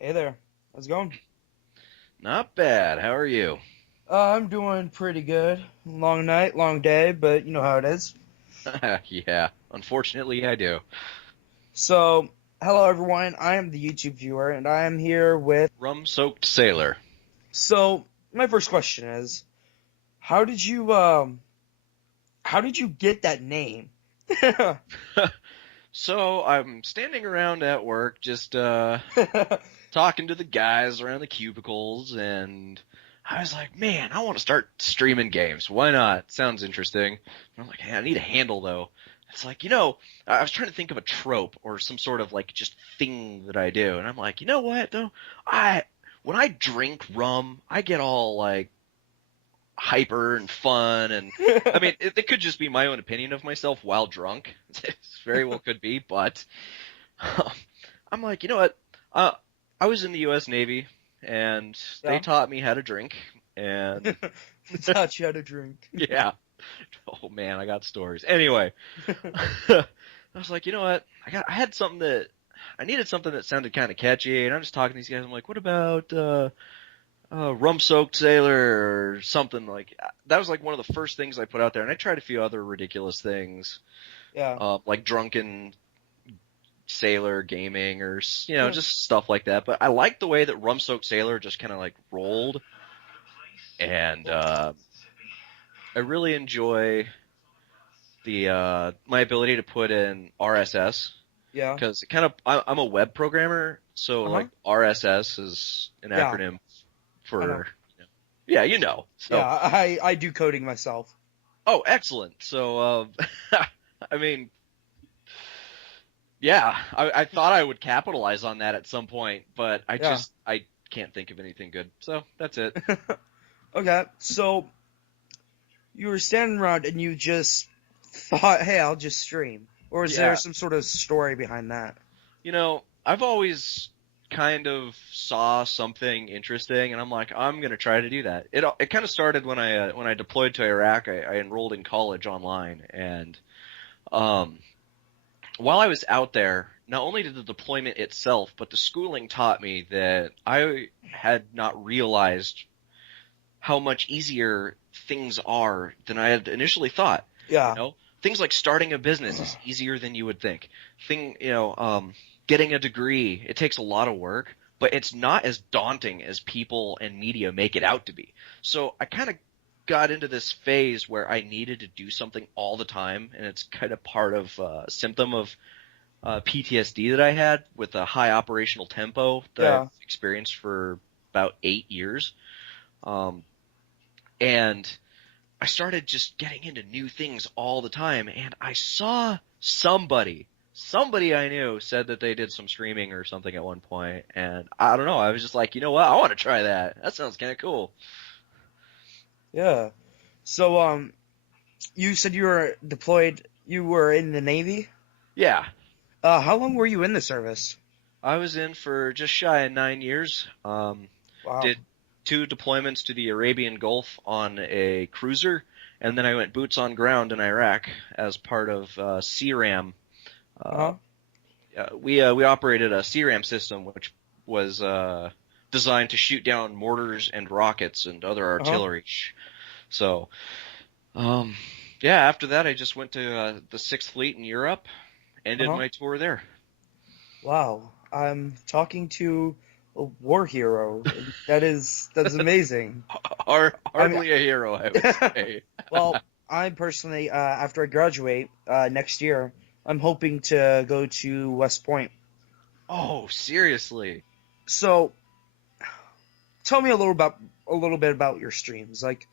Hey there. How's it going? Not bad. How are you? I'm doing pretty good. Long night, long day, but you know how it is. Yeah, unfortunately I do. So, hello everyone. I am the YouTube viewer, and I am here with. Rum Soaked Sailor. So, my first question is, how did you how did you get that name? So I'm standing around at work just talking to the guys around the cubicles, and I was like, man, I want to start streaming games. Why not? Sounds interesting. And I'm like, hey, I need a handle though. It's like, I was trying to think of a trope or some sort of like just thing that I do, and I'm like, you know what though? I when I drink rum, I get all like hyper and fun, and I mean it could just be my own opinion of myself while drunk. It very well could be, but I'm like, you know what? Uh, I was in the U.S. Navy, and they Yeah. taught me how to drink, and Taught you how to drink. yeah. Oh man, I got stories. Anyway, I was like, you know what? I had something that I needed something that sounded kind of catchy, and I'm just talking to these guys. I'm like, what about Rum Soaked Sailor or something like that was like one of the first things I put out there, and I tried a few other ridiculous things, Yeah. like drunken sailor gaming or just stuff like that. But I like the way that Rum Soaked Sailor just kind of like rolled, and I really enjoy the my ability to put in RSS Yeah. because I'm a web programmer, so Uh-huh. like RSS is an Yeah. acronym I know. for yeah, you know. Yeah, So I do coding myself. oh, excellent. So, I mean, yeah, I thought I would capitalize on that at some point, but Yeah. I can't think of anything good. So that's it. Okay. So, you were standing around and you just thought, hey, I'll just stream. Or is there Yeah, some sort of story behind that? I've always kind of saw something interesting, and I'm like, I'm gonna try to do that. It kind of started when I deployed to Iraq. I enrolled in college online, and um, while I was out there, not only did the deployment itself, but the schooling taught me that I had not realized how much easier things are than I had initially thought. You Yeah. know, things like starting a business is easier than you would think. Getting a degree, it takes a lot of work, but it's not as daunting as people and media make it out to be. So I kind of got into this phase where I needed to do something all the time, and it's kind of part of a symptom of PTSD that I had with a high operational tempo that I've Yeah. experienced for about 8 years. Um, and I started just getting into new things all the time, and I saw somebody I knew said that they did some streaming or something at one point, and I don't know, I was just like, you know what, I want to try that. That sounds kind of cool. Yeah. So, you said you were deployed, you were in the Navy? Yeah, How long were you in the service? I was in for just shy of 9 years. Wow. Did two deployments to the Arabian Gulf on a cruiser, and then I went boots on ground in Iraq as part of CRAM. Uh, Uh-huh. we operated a CRAM system which was designed to shoot down mortars and rockets and other Uh-huh. artillery. So, um, yeah, after that I just went to the Sixth Fleet in Europe, ended Uh-huh. my tour there. Wow. I'm talking to a war hero. That's amazing. I mean, Hardly a hero, I would say. well, I personally, after I graduate next year, I'm hoping to go to West Point. Oh, seriously? So, tell me a little bit about your streams. Like,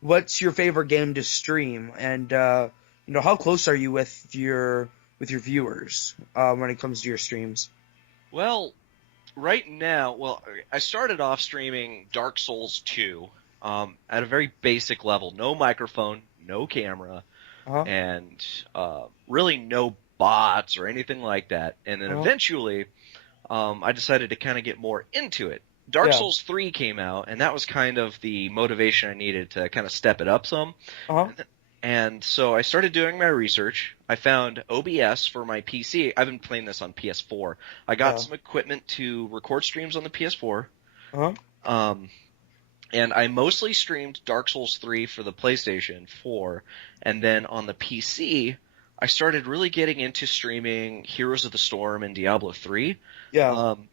what's your favorite game to stream, and how close are you with your viewers when it comes to your streams? Well, right now, I started off streaming Dark Souls 2 at a very basic level. No microphone, no camera, Uh-huh. and really no bots or anything like that. And then Uh-huh. eventually, I decided to kind of get more into it. Dark Yeah. Souls 3 came out, and that was kind of the motivation I needed to kind of step it up some. Uh-huh. And And so I started doing my research. I found OBS for my PC. I've been playing this on PS4. I got Yeah. some equipment to record streams on the PS4. Uh-huh. Um, and I mostly streamed Dark Souls 3 for the PlayStation 4. And then on the PC, I started really getting into streaming Heroes of the Storm and Diablo 3. Yeah. Um,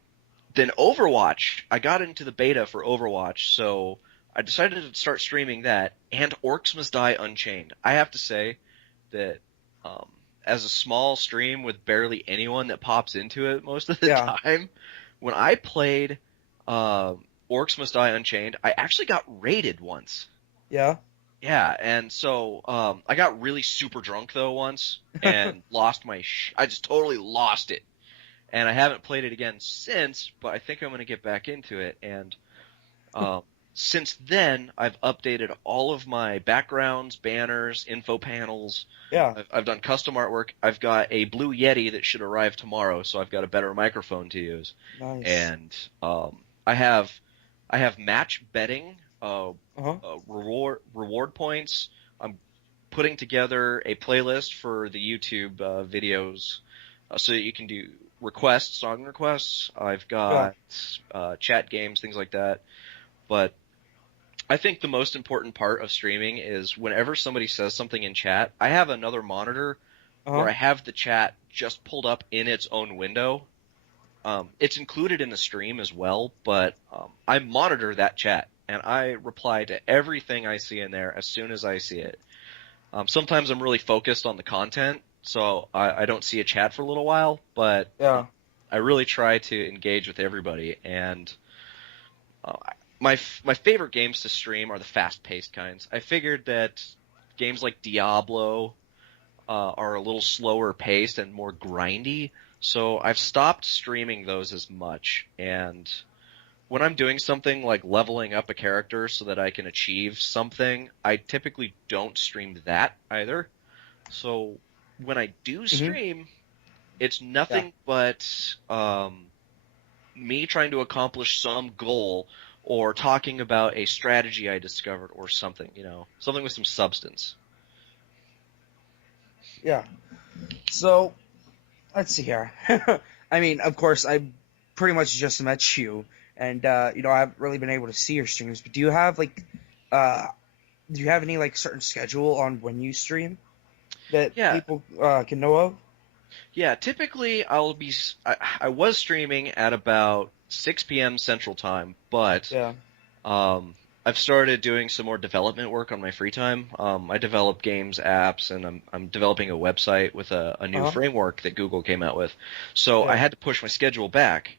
then Overwatch, I got into the beta for Overwatch, so I decided to start streaming that, and Orcs Must Die Unchained. I have to say that um, as a small stream with barely anyone that pops into it most of the Yeah. time, when I played Orcs Must Die Unchained, I actually got raided once. Yeah. Yeah, and so I got really super drunk though once and lost my I just totally lost it. And I haven't played it again since, but I think I'm going to get back into it. And um, since then, I've updated all of my backgrounds, banners, info panels. Yeah. I've done custom artwork. I've got a Blue Yeti that should arrive tomorrow, so I've got a better microphone to use. Nice. And I have match betting, Uh-huh. reward points. I'm putting together a playlist for the YouTube videos so that you can do requests, song requests. I've Yeah. got chat games, things like that. But I think the most important part of streaming is whenever somebody says something in chat, I have another monitor where Uh-huh. I have the chat just pulled up in its own window. It's included in the stream as well, but I monitor that chat and I reply to everything I see in there as soon as I see it. Sometimes I'm really focused on the content, so I don't see a chat for a little while, but Yeah. I really try to engage with everybody. And uh, my favorite games to stream are the fast-paced kinds. I figured that games like Diablo are a little slower paced and more grindy, so I've stopped streaming those as much. And when I'm doing something like leveling up a character so that I can achieve something, I typically don't stream that either. So when I do Mm-hmm. stream, it's Yeah. nothing but me trying to accomplish some goal or talking about a strategy I discovered or something, something with some substance. Yeah. So let's see here. I mean, of course, I pretty much just met you, and I haven't really been able to see your streams. But uh, do you have any like certain schedule on when you stream that Yeah, people can know of? yeah. Typically, I was streaming at about 6 p.m. Central Time, but Yeah. Um, I've started doing some more development work on my free time. I develop games, apps, and I'm developing a website with a Uh new huh. framework that Google came out with. So I Yeah. had to push my schedule back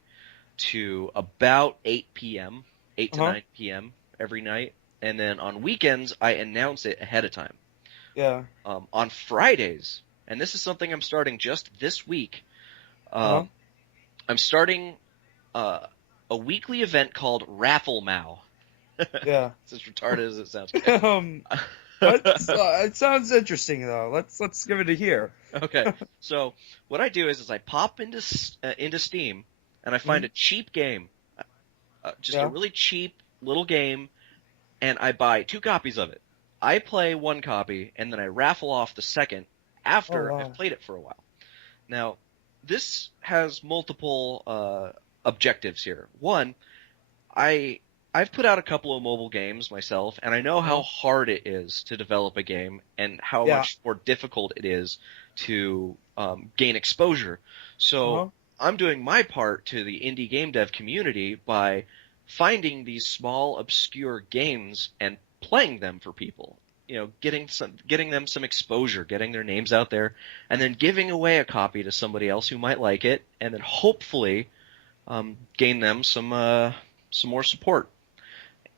to about 8 p.m., 8 Uh to huh. 9 p.m. every night. And then on weekends, I announce it ahead of time. Yeah. On Fridays, and this is something I'm starting just this week, Uh huh. um, I'm starting uh, a weekly event called Raffle Mow. Yeah. It's as retarded as it sounds. um. It sounds interesting though. Let's give it a hear. Okay, so what I do is I pop into Steam and I find Hmm. a cheap game, just a Yeah. really cheap little game, and I buy 2 copies of it. I play one copy and then I raffle off the second Oh after I've wow. played it for a while. Now, this has multiple objectives here. One, I I've put out a couple of mobile games myself, and I know Uh how huh. hard it is to develop a game and how Yeah. much more difficult it is to gain exposure. Uh So huh. I'm doing my part to the indie game dev community by finding these small, obscure games and playing them for people. Getting them some exposure, getting their names out there, and then giving away a copy to somebody else who might like it, and then hopefully gain them some more support.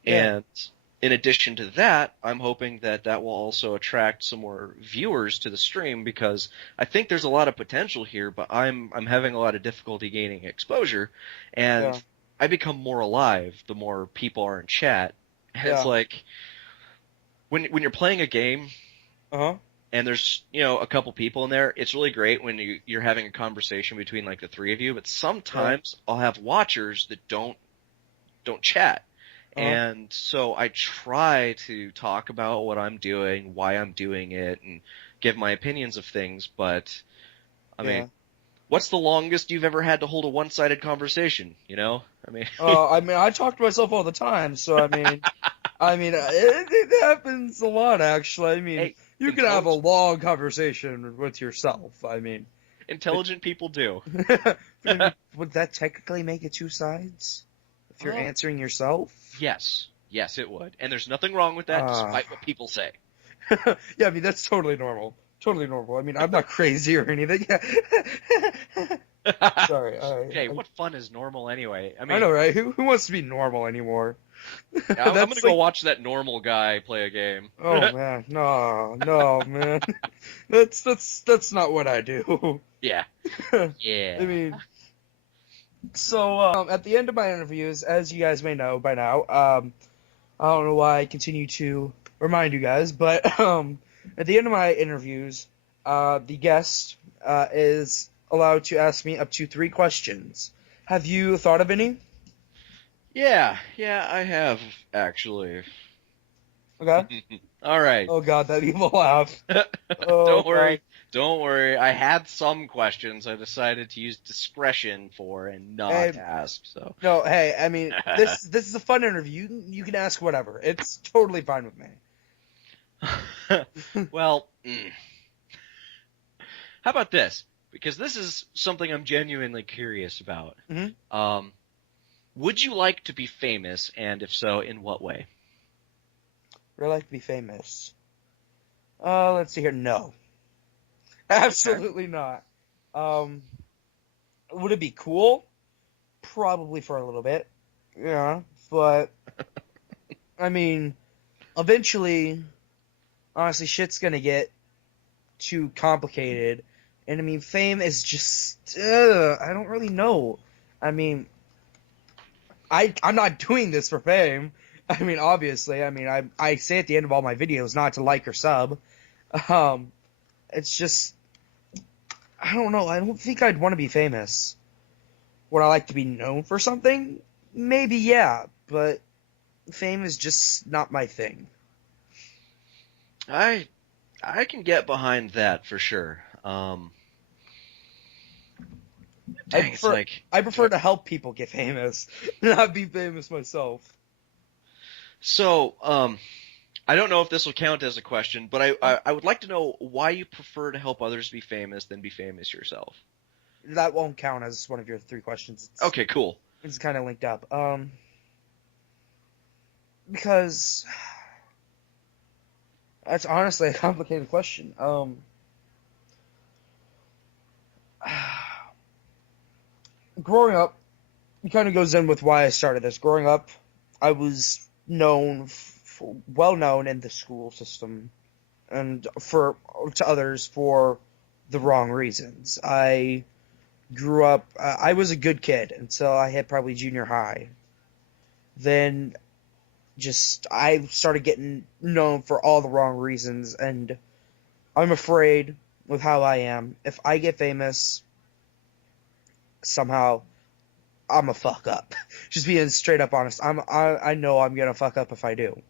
Yeah. And in addition to that, I'm hoping that that will also attract some more viewers to the stream because I think there's a lot of potential here, but I'm having a lot of difficulty gaining exposure, and Yeah. I become more alive the more people are in chat. And it's Yeah. like when you're playing a game Uh huh. and there's a couple people in there, it's really great when you're having a conversation between like the three of you, but Yeah. sometimes I'll have watchers that don't chat. Uh, And so I try to talk about what I'm doing, why I'm doing it, and give my opinions of things, but I mean, yeah. what's the longest you've ever had to hold a one-sided conversation, you know? I mean, I mean, I talk to myself all the time, so it happens a lot, actually. I mean, hey, you can have a intelligent long conversation with yourself. I mean, but, intelligent people do. but I mean, would that technically make it two sides? If you're Um, answering yourself? yes. Yes, it would. And there's nothing wrong with that Uh, despite what people say. yeah, I mean, that's totally normal. Totally normal. I mean, I'm not crazy or anything. Yeah. Sorry. Okay, what fun is normal anyway? I I mean, know, right? Who wants to be normal anymore? I'm gonna That's go like, watch that normal guy play a game. oh man, no, no, man. That's not what I do. Yeah. I Yeah. mean, so at the end of my interviews, as you guys may know by now, I don't know why I continue to remind you guys, but at the end of my interviews, the guest is allowed to ask me up to 3 questions. Have you thought of any? Yeah, I have actually. Okay. All right. Oh God, that evil laugh. Oh Don't God. worry. Don't worry. I had some questions I decided to use discretion for and not Hey, ask. So, no, hey, I mean, this is a fun interview. You can ask whatever. It's totally fine with me. well, how about this? Because this is something I'm genuinely curious about. Hmm. Um, would you like to be famous, and if so, in what way? Would I like to be famous? Let's see here. No, Okay. absolutely not. Um, would it be cool? Probably for a little bit. Yeah, but I mean, eventually, honestly, shit's gonna get too complicated, and I mean, fame is just I don't really know. I mean, I'm not doing this for fame. I mean, obviously, I mean, I say at the end of all my videos not to like or sub. Um, it's just I don't know. I don't think I'd want to be famous. Would I like to be known for something? Maybe, yeah, but fame is just not my thing. I I can get behind that for sure. I Dang, it's prefer like I prefer to help people get famous, not be famous myself. so. I don't know if this will count as a question, but Huh? I would like to know why you prefer to help others be famous than be famous yourself. That won't count as one of your 3 questions. Okay, cool. It's kind of linked up. Because that's honestly a complicated question. Growing up, it kind of goes in with why I started this. Growing up, I was well known in the school system and for to others for the wrong reasons. I grew up. I was a good kid until I hit probably junior high. Then just I started getting known for all the wrong reasons, and I'm afraid with how I am. If I get famous, somehow I'm a fuck up. Just being straight up honest. I know I'm gonna fuck up if I do.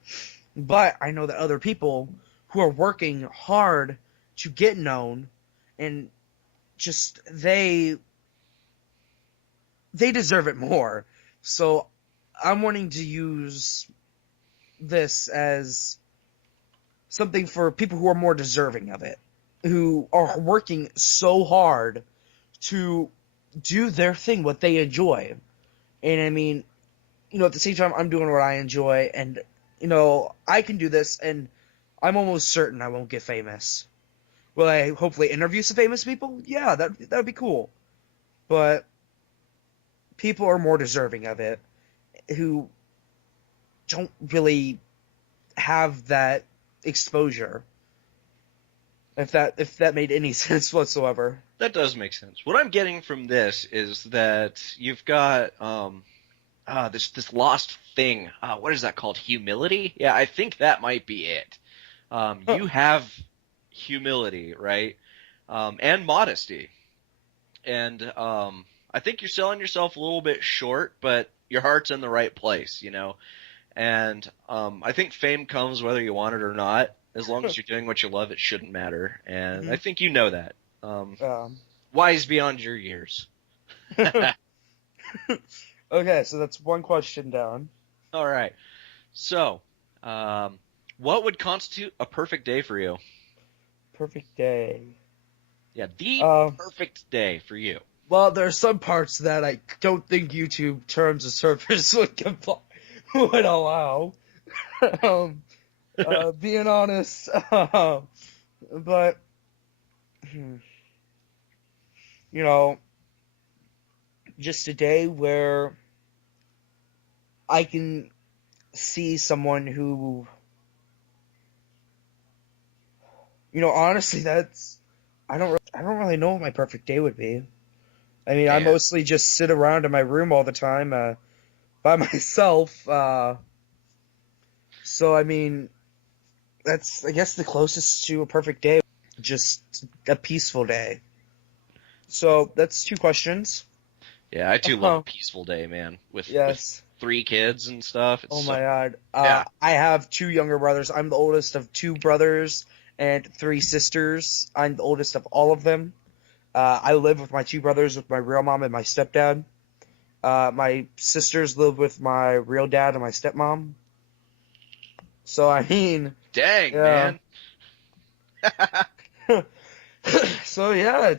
But I know that other people who are working hard to get known and just they deserve it more. So I'm wanting to use this as something for people who are more deserving of it, who are working so hard to do their thing, what they enjoy. And I mean, at the same time, I'm doing what I enjoy, and I can do this, and I'm almost certain I won't get famous. Will I hopefully interview some famous people? Yeah, that would be cool. But people are more deserving of it, who don't really have that exposure. If that made any sense whatsoever. That does make sense. What I'm getting from this is that you've got this lost thing. What is that called? Humility? Yeah, I think that might be it. Huh. You have humility, right? And modesty. And I think you're selling yourself a little bit short, but your heart's in the right place, you know? And I think fame comes whether you want it or not. As long as you're doing what you love, it shouldn't matter. And I Hmm. think you know that. Um, Um, wise beyond your years. okay, so that's one question down. All right. So, um, what would constitute a perfect day for you? Perfect day. Yeah, the Um, perfect day for you. well, there are some parts that I don't think YouTube terms of service would allow. um, being honest, but hmm, you know, just a day where I can see someone who, honestly, I don't really know what my perfect day would be. I mean, I Yeah. mostly just sit around in my room all the time, by myself. So I mean, that's I guess the closest to a perfect day, just a peaceful day. So that's two questions. Yeah, I too love a Oh, peaceful day, man. With yes. 3 kids and stuff. It's Oh so my God. yeah. I have two younger brothers. I'm the oldest of two brothers and three sisters. I'm the oldest of all of them. I live with my two brothers, with my real mom and my stepdad. My sisters live with my real dad and my stepmom. So I mean, Dang, yeah. man. So yeah,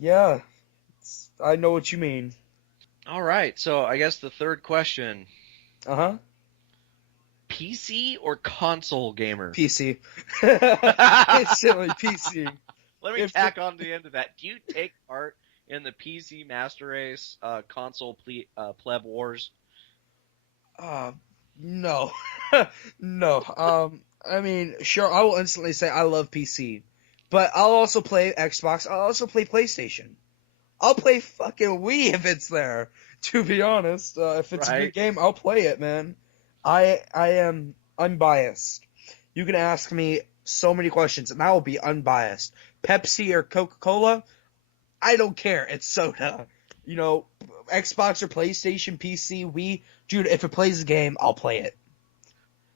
yeah, I know what you mean. All right. So I guess the third question: Uh-huh. PC or console gamer? PC. Let Instantly PC. me If the tack on to the end of that. Do you take part in the PC Master Race console pleb wars? uh no. No. I mean, sure, I will instantly say I love PC. But I'll also play Xbox. I'll also play PlayStation. I'll play fucking Wii if it's there. To be honest, if it's a good Right. game, I'll play it, man. I am unbiased. You can ask me so many questions, and I will be unbiased. Pepsi or Coca-Cola, I don't care. It's soda. You know, Xbox or PlayStation, PC, Wii, dude. If it plays a game, I'll play it.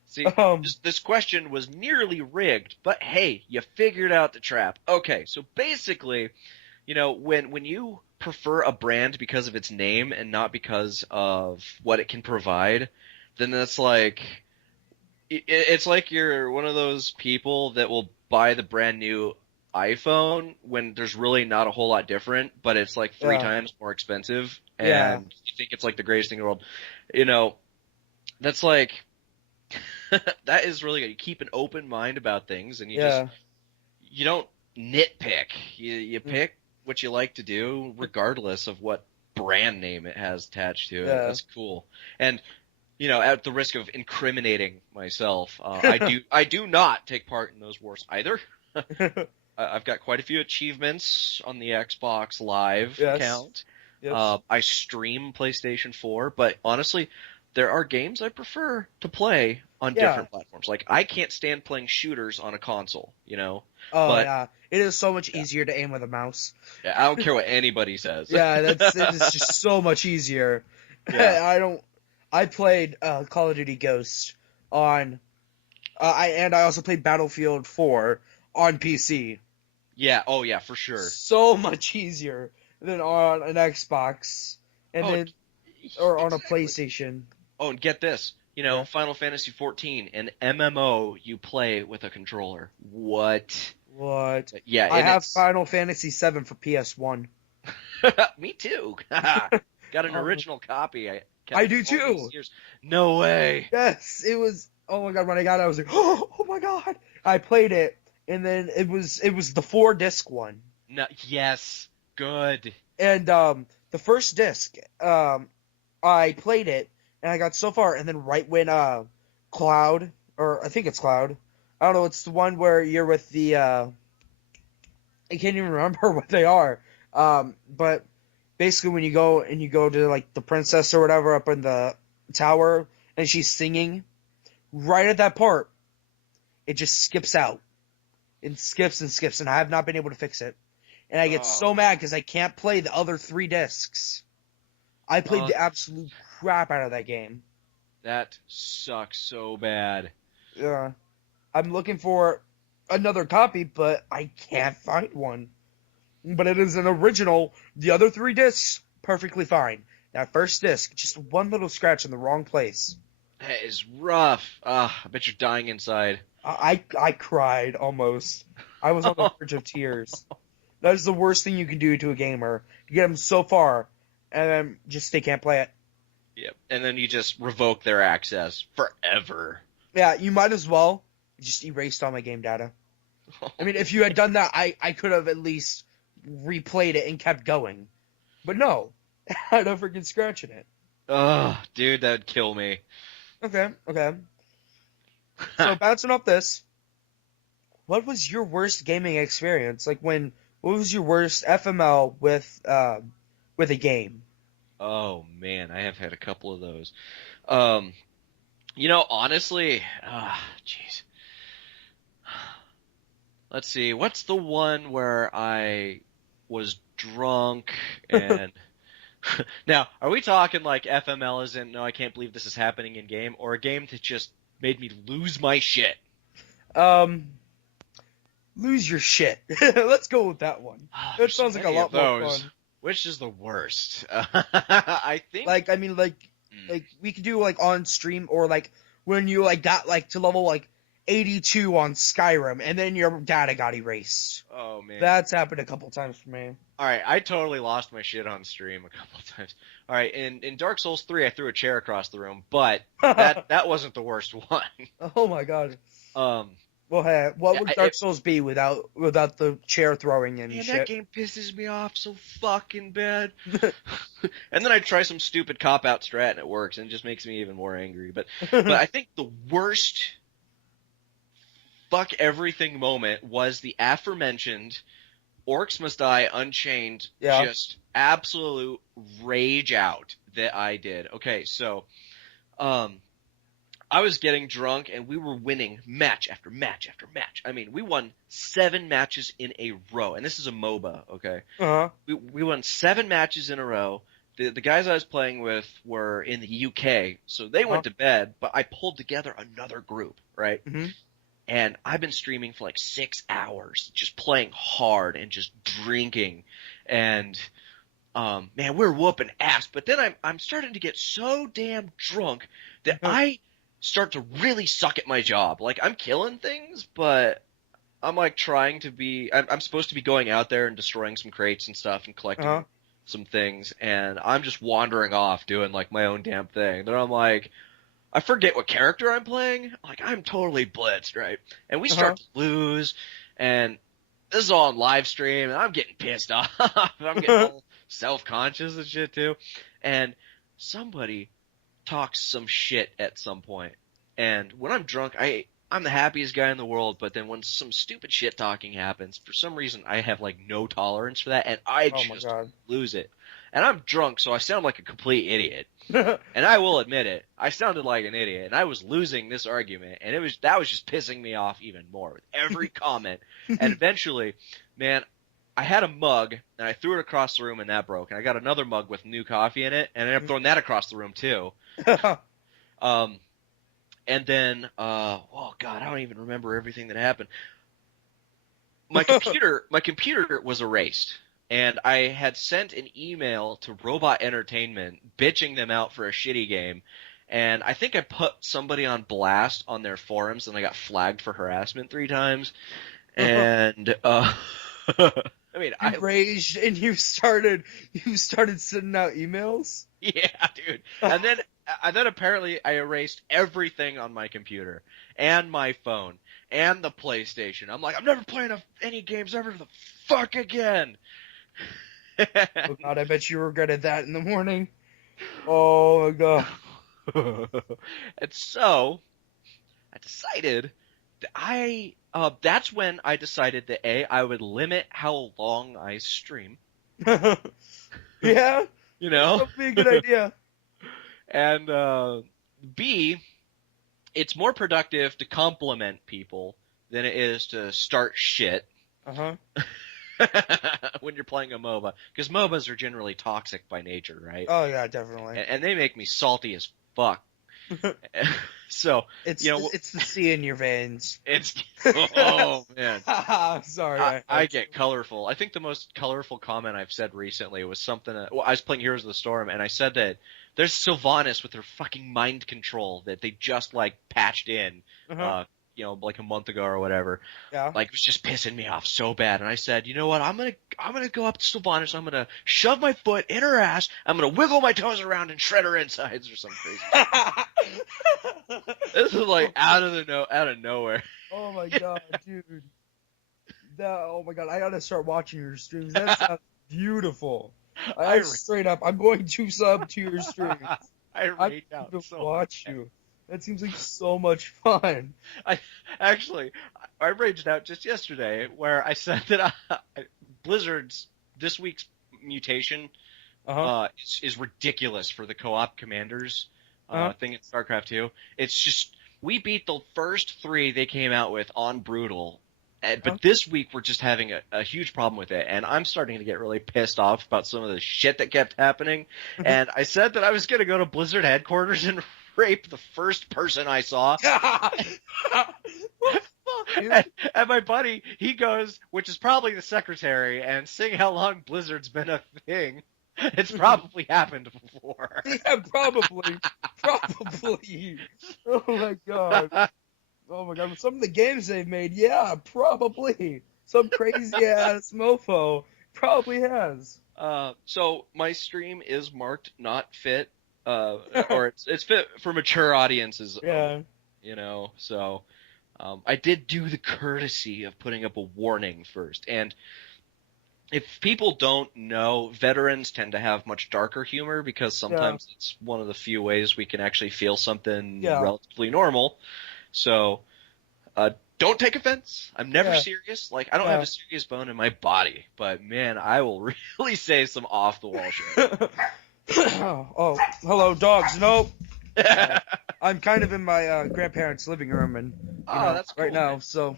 See, Um, this question was nearly rigged, but hey, you figured out the trap. Okay, so basically, when you prefer a brand because of its name and not because of what it can provide, then that's like it's like you're one of those people that will buy the brand new iPhone when there's really not a whole lot different, but it's like three yeah, times more expensive, yeah, and you think it's like the greatest thing in the world. You know, that's like that is really good. You keep an open mind about things, and yeah. you don't nitpick. You Mm, pick what you like to do, regardless of what brand name it has attached to it. yeah. That's cool. And at the risk of incriminating myself, I do not take part in those wars either. I've got quite a few achievements on the Xbox Live Yes. account. Yes. I stream PlayStation 4, but honestly, there are games I prefer to play on Yeah. different platforms. Like I can't stand playing shooters on a console. Oh But yeah. It is so much yeah, easier to aim with a mouse. yeah, I don't care what anybody says. Yeah, it is just so much easier. Yeah. I don't. I played Call of Duty Ghost on. I also played Battlefield 4 on PC. Yeah, oh yeah, for sure. So much easier than on an Xbox, and Oh, then or on a exactly. PlayStation. Oh, and get this. Yeah. Final Fantasy 14, an MMO you play with a controller. What? What? Yeah, I and have it's Final Fantasy 7 for PS1. me too. Got an Um, original copy I I kept do all these too. years. No way. Yes, it was. Oh my god! When I got it, I was like, oh my god! I played it, and then it was the 4 disc one, No, yes. Good. and the first disc, I played it, and I got so far, and then right when Cloud, or I think it's Cloud, I don't know, it's the one where you're with the I can't even remember what they are, but basically when you go to like the princess or whatever up in the tower, and she's singing, right at that part, it just skips out. It skips and skips, and I have not been able to fix it. And I get so Oh. mad because I can't play the other 3 discs. I played Oh, the absolute crap out of that game. That sucks so bad. Yeah. I'm looking for another copy, but I can't find one. But it is an original. The other 3 discs, perfectly fine. That first disc, just one little scratch in the wrong place. That is rough. I bet you're dying inside. I cried almost. I was on the verge of tears. That is the worst thing you can do to a gamer. You get them so far, and then just they can't play it. Yep. And then you just revoke their access forever. Yeah, you might as well just erased all my game data. I mean, if you had done that, I could have at least replayed it and kept going. But no, I had a freaking scratch in it. Ugh, dude, that would kill me. Okay, okay. So bouncing off this, what was your worst gaming experience? What was your worst FML with a game? Oh man, I have had a couple of those. Honestly, jeez. Let's see, what's the one where I was drunk and now, are we talking like FML isn't, no, I can't believe this is happening in game, or a game that just made me lose my shit? Um, Lose your shit. Let's go with that one. That There's so sounds like a many of lot more those. fun. Which is the worst? I think. Like, I mean, like we could do like on stream or like when you like got like to level like 82 on Skyrim and then your data got erased. Oh man. That's happened a couple times for me. All right, I totally lost my shit on stream a couple of times. All right, in Dark Souls 3, I threw a chair across the room, but that wasn't the worst one. Oh my god. Um, Well, hey, what yeah, would Dark Souls be without the chair throwing and man, shit? that game pisses me off so fucking bad. And then I try some stupid cop out strat and it works, and it just makes me even more angry. But I think the worst fuck everything moment was the aforementioned Orcs Must Die Unchained, Yeah. just absolute rage out that I did. Okay, so I was getting drunk and we were winning match after match after match. I mean, we won 7 matches in a row, and this is a MOBA, okay? Uh-huh. We won 7 matches in a row. The guys I was playing with were in the UK, so they went to bed, but I pulled together another group, right? Mm-hmm. And I've been streaming for like 6 hours, just playing hard and just drinking. And man, we're whooping ass. But then I'm starting to get so damn drunk that I start to really suck at my job. Like, I'm killing things, but I'm like trying to be. I'm supposed to be going out there and destroying some crates and stuff and collecting some things, and I'm just wandering off doing like my own damn thing. Then I'm like, I forget what character I'm playing. Like, I'm totally blitzed, right? And we start to lose, and this is all on live stream, and I'm getting pissed off. I'm getting all self-conscious and shit, too. And somebody talks some shit at some point. And when I'm drunk, I'm the happiest guy in the world, but then when some stupid shit talking happens, for some reason I have like no tolerance for that, and I just lose it. And I'm drunk, so I sound like a complete idiot. And I will admit it, I sounded like an idiot, and I was losing this argument, and that was just pissing me off even more with every comment. And eventually, man, I had a mug, and I threw it across the room, and that broke. And I got another mug with new coffee in it, and I ended up throwing that across the room too. And then, oh god, I don't even remember everything that happened. My computer was erased, and I had sent an email to Robot Entertainment bitching them out for a shitty game, and I think I put somebody on blast on their forums, and I got flagged for harassment 3 times. And I mean, I raged and you started sending out emails? Yeah, dude. And then apparently I erased everything on my computer and my phone and the PlayStation. I'm like, I'm never playing any games ever the fuck again. Oh god, I bet you regretted that in the morning. Oh my god. And so I decided that that's when I decided that I would limit how long I stream. Yeah? You know? That would be a good idea. And B, it's more productive to compliment people than it is to start shit. When you're playing a MOBA. Because MOBAs are generally toxic by nature, right? Oh yeah, definitely. And they make me salty as fuck. So, It's you know, it's the sea in your veins. it's oh man. Sorry, I get colorful. I think the most colorful comment I've said recently was something well, I was playing Heroes of the Storm, and I said that there's Sylvanas with her fucking mind control that they just, like, patched in, uh-huh. you know, like a month ago or whatever. Yeah. Like, it was just pissing me off so bad. And I said, you know what, I'm gonna go up to Sylvanas, I'm gonna shove my foot in her ass, I'm gonna wiggle my toes around and shred her insides or some crazy shit. This is, like, out of nowhere. Oh my god, dude. Oh my god, I gotta start watching your streams. That sounds beautiful. I, Straight up, I'm going to sub to your streams. I I'm rage out going to so watch bad. you. That seems like so much fun. I actually I raged out just yesterday where I said that Blizzard's this week's mutation Uh-huh. is ridiculous for the co-op commanders Uh-huh. thing in StarCraft 2. It's just we beat the first 3 they came out with on brutal. But this week we're just having a huge problem with it, and I'm starting to get really pissed off about some of the shit that kept happening. And I said that I was going to go to Blizzard headquarters and rape the first person I saw. And my buddy, he goes, which is probably the secretary, and seeing how long Blizzard's been a thing, it's probably happened before. Yeah, probably. Probably. Oh my god. Oh my god, with some of the games they've made, yeah, probably. Some crazy ass mofo probably has. So my stream is marked not fit, or it's fit for mature audiences. Yeah. You know, so I did do the courtesy of putting up a warning first. And if people don't know, veterans tend to have much darker humor because sometimes it's one of the few ways we can actually feel something relatively normal. So don't take offense. I'm never serious. Like, I don't have a serious bone in my body, but man, I will really say some off the wall shit. Oh, hello, dogs. Nope. I'm kind of in my grandparents' living room, and that's cool, right now, man. so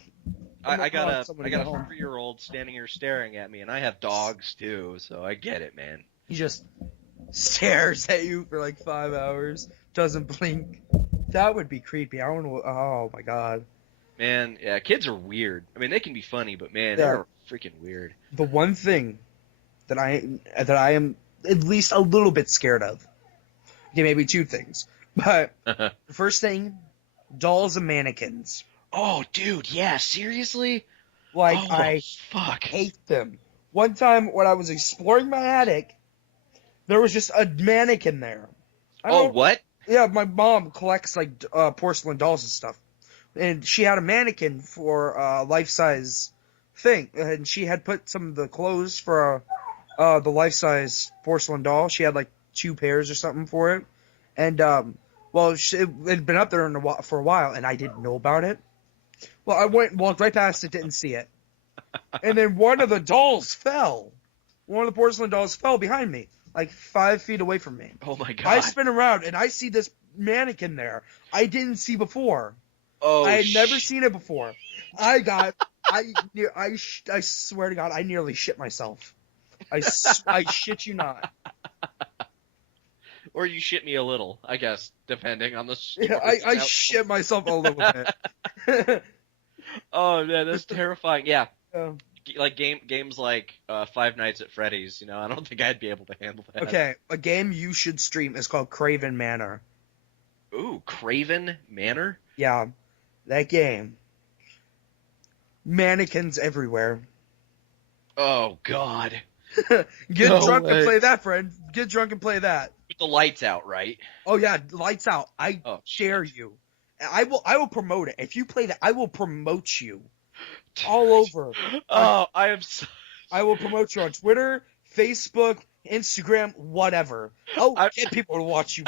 I got a 3-year-old standing here staring at me, and I have dogs too, so I get it, man. He just stares at you for like 5 hours, doesn't blink. That would be creepy. I don't know. Oh my god. Man, yeah, kids are weird. I mean, they can be funny, but man, they're freaking weird. The one thing that I am at least a little bit scared of. Okay, maybe 2 things. But the first thing, dolls and mannequins. Oh, dude, yeah, seriously? Like, I hate them. One time when I was exploring my attic, there was just a mannequin there. What? Yeah, my mom collects like porcelain dolls and stuff. And she had a mannequin for a life-size thing. And she had put some of the clothes for the life-size porcelain doll. She had like 2 pairs or something for it. And, it had been up there for a while, and I didn't know about it. Well, I walked right past it, didn't see it. And then one of the dolls fell. One of the porcelain dolls fell behind me, like 5 feet away from me. Oh my god. I spin around, and I see this mannequin there I didn't see before. Oh, I had never seen it before. I swear to God, I nearly shit myself. I shit you not. Or you shit me a little, I guess, depending on the story. Yeah, I shit myself a little bit. Oh man, that's terrifying. Yeah. Yeah. Like games like Five Nights at Freddy's, I don't think I'd be able to handle that. Okay, a game you should stream is called Craven Manor. Ooh, Craven Manor? Yeah, that game. Mannequins everywhere. Oh god. Get drunk and play that, friend. Get drunk and play that. With the lights out, right? Oh yeah, lights out. I dare you. I will promote it. If you play that, I will promote you all over. Oh, I will promote you on Twitter, Facebook, Instagram, whatever. I'll get people to watch you.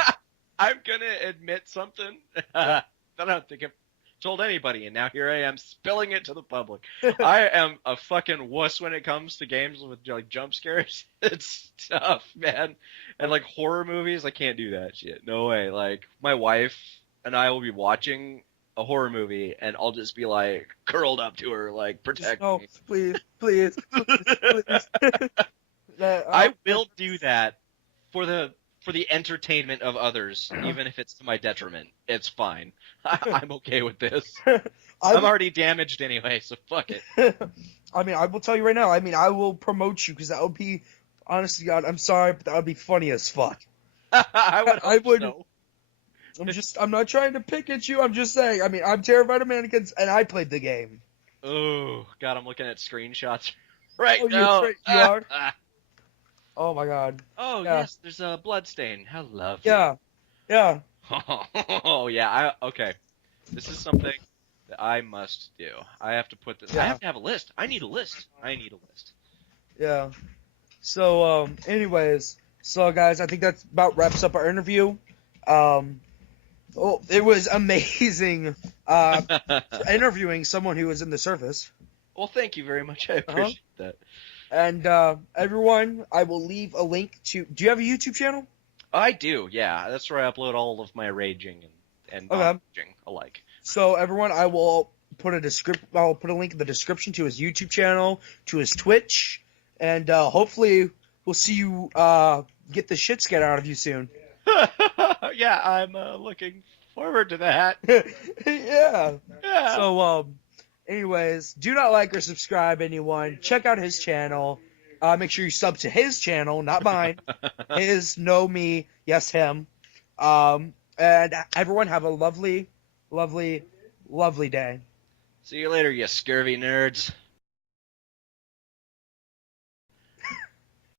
I'm gonna admit something that I don't think I've told anybody, and now here I am spilling it to the public. I am a fucking wuss when it comes to games with like jump scares. It's tough, man. And like horror movies, I can't do that shit. No way. Like my wife and I will be watching a horror movie, and I'll just be like curled up to her, like protect me. Please, please, please. I will do that for the for the entertainment of others, even if it's to my detriment. It's fine. I'm okay with this. I'm already damaged anyway, so fuck it. I mean, I will tell you right now. I mean, I will promote you because that would be, honestly, God, I'm sorry, but that would be funny as fuck. I would so. I'm not trying to pick at you. I'm just saying. I mean, I'm terrified of mannequins, and I played the game. Oh God, I'm looking at screenshots right Oh, now. you are? Oh my God. Oh Yeah. yes, there's a blood stain. How lovely. Yeah. Yeah. Oh yeah. Okay. This is something that I must do. I have to put this. Yeah. I have to have a list. I need a list. Yeah. So, anyways, guys, I think that about wraps up our interview. It was amazing interviewing someone who was in the service. Well, thank you very much. I appreciate that. And everyone, I will leave a link to. Do you have a YouTube channel? I do. Yeah, that's where I upload all of my raging and non-raging alike. So everyone, I will put I'll put a link in the description to his YouTube channel, to his Twitch, and hopefully we'll see you get the shit scared out of you soon. Yeah, I'm looking forward to that. Yeah. Yeah. So, anyways, do not like or subscribe, anyone. Check out his channel. Make sure you sub to his channel, not mine. His, no, me, yes, him. And everyone have a lovely, lovely, lovely day. See you later, you scurvy nerds.